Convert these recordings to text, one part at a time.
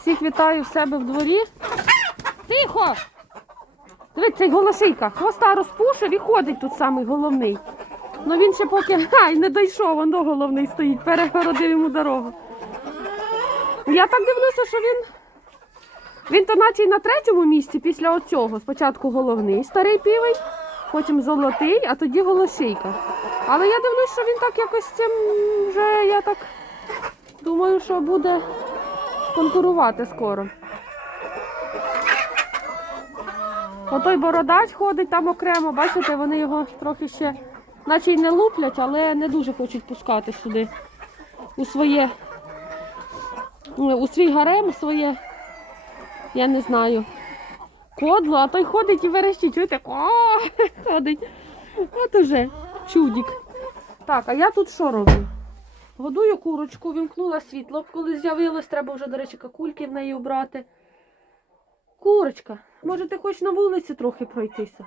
Всіх вітаю в себе в дворі. Тихо! Дивись, цей голошийка. Хвоста розпушив і ходить тут самий головний. Ну він ще поки ай, не дійшов, воно головний стоїть, перегородив йому дорогу. Я так дивлюся, що він. Він то наче й на третьому місці після оцього. Спочатку головний старий півень, потім золотий, а тоді голошийка. Але я дивлюсь, що він так якось цим вже я так думаю, що буде конкурувати скоро. Отой бородач ходить там окремо, бачите, вони його трохи ще, наче й не луплять, але не дуже хочуть пускати сюди у своє, ну, у свій гарем, у своє, я не знаю, кодло, а той ходить і верещить, чуєте, О, ходить. От уже чудік. Так, а я тут що роблю? Годую курочку, вімкнула світло, коли з'явилось, треба вже, до речі, какульки в неї обрати. Курочка, може ти хочеш на вулиці трохи пройтися?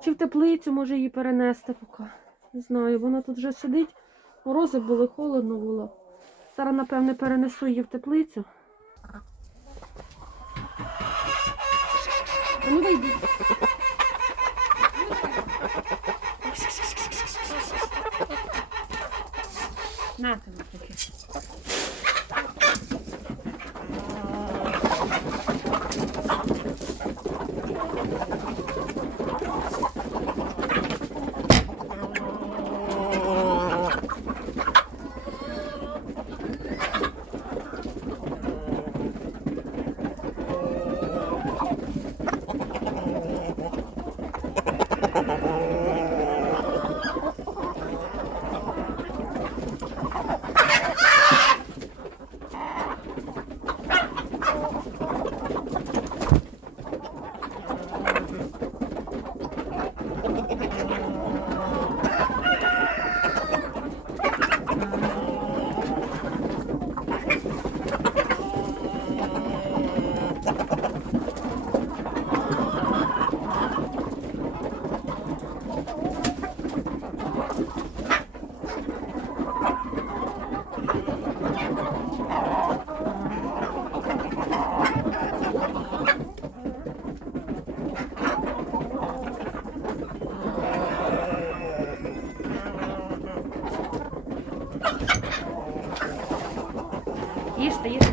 Чи в теплицю може її перенести поки? Не знаю, вона тут вже сидить. Морози були, холодно було. Зараз, напевне, перенесу її в теплицю. Ну вийди. На, тебе таке. їжте, їжте.